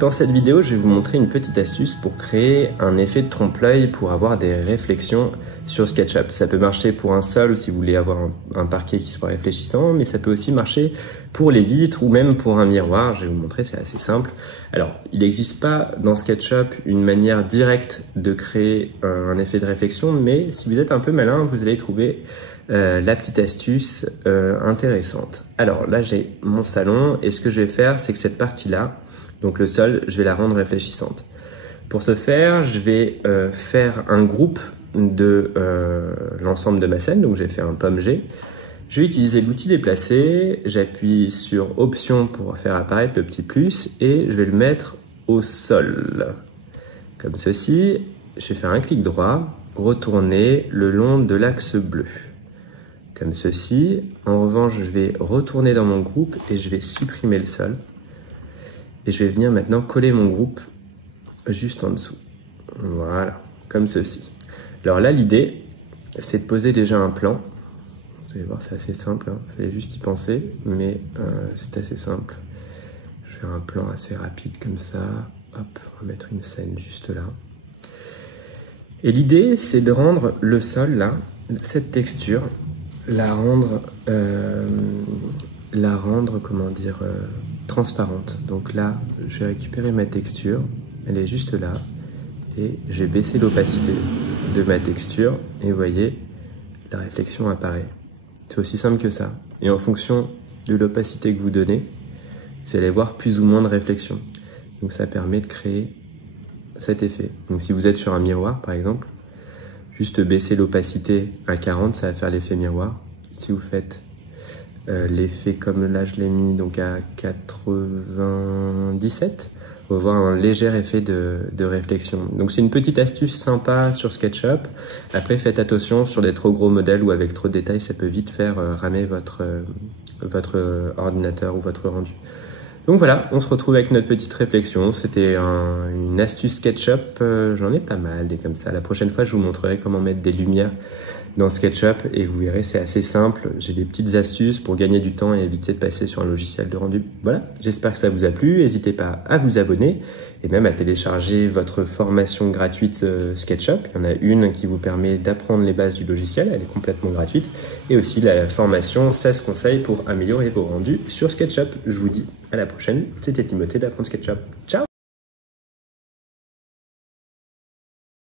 Dans cette vidéo, je vais vous montrer une petite astuce pour créer un effet de trompe-l'œil pour avoir des réflexions sur SketchUp. Ça peut marcher pour un sol si vous voulez avoir un parquet qui soit réfléchissant, mais ça peut aussi marcher pour les vitres ou même pour un miroir. Je vais vous montrer, c'est assez simple. Alors, il n'existe pas dans SketchUp une manière directe de créer un effet de réflexion, mais si vous êtes un peu malin, vous allez trouver la petite astuce intéressante. Alors là, j'ai mon salon et ce que je vais faire, c'est que cette partie-là, donc le sol, je vais la rendre réfléchissante. Pour ce faire, je vais faire un groupe de l'ensemble de ma scène. Donc j'ai fait un pomme G. Je vais utiliser l'outil déplacer. J'appuie sur option pour faire apparaître le petit plus et je vais le mettre au sol. Comme ceci. Je vais faire un clic droit, retourner le long de l'axe bleu. Comme ceci. En revanche, je vais retourner dans mon groupe et je vais supprimer le sol. Et je vais venir maintenant coller mon groupe juste en dessous. Voilà, comme ceci. Alors là, l'idée, c'est de poser déjà un plan. Vous allez voir, c'est assez simple. Il fallait juste y penser, mais c'est assez simple. Je vais faire un plan assez rapide comme ça. Hop, on va mettre une scène juste là. Et l'idée, c'est de rendre le sol, là, cette texture, la rendre comment dire, transparente. Donc là, je vais récupérer ma texture, elle est juste là, et je vais baisser l'opacité de ma texture, et vous voyez, la réflexion apparaît. C'est aussi simple que ça. Et en fonction de l'opacité que vous donnez, vous allez voir plus ou moins de réflexion. Donc ça permet de créer cet effet. Donc si vous êtes sur un miroir, par exemple, juste baisser l'opacité à 40, ça va faire l'effet miroir. Si vous faites l'effet comme là je l'ai mis donc à 97, on va voir un léger effet de réflexion. Donc c'est une petite astuce sympa sur SketchUp. Après faites attention sur des trop gros modèles ou avec trop de détails, ça peut vite faire ramer votre ordinateur ou votre rendu. Donc voilà, on se retrouve avec notre petite réflexion. C'était une astuce SketchUp, j'en ai pas mal des comme ça. La prochaine fois, je vous montrerai comment mettre des lumières dans SketchUp et vous verrez, c'est assez simple. J'ai des petites astuces pour gagner du temps et éviter de passer sur un logiciel de rendu. Voilà, j'espère que ça vous a plu. N'hésitez pas à vous abonner et même à télécharger votre formation gratuite SketchUp. Il y en a une qui vous permet d'apprendre les bases du logiciel, elle est complètement gratuite. Et aussi la formation 16 conseils pour améliorer vos rendus sur SketchUp. Je vous dis à la prochaine. C'était Timothée d'Apprendre SketchUp. Ciao!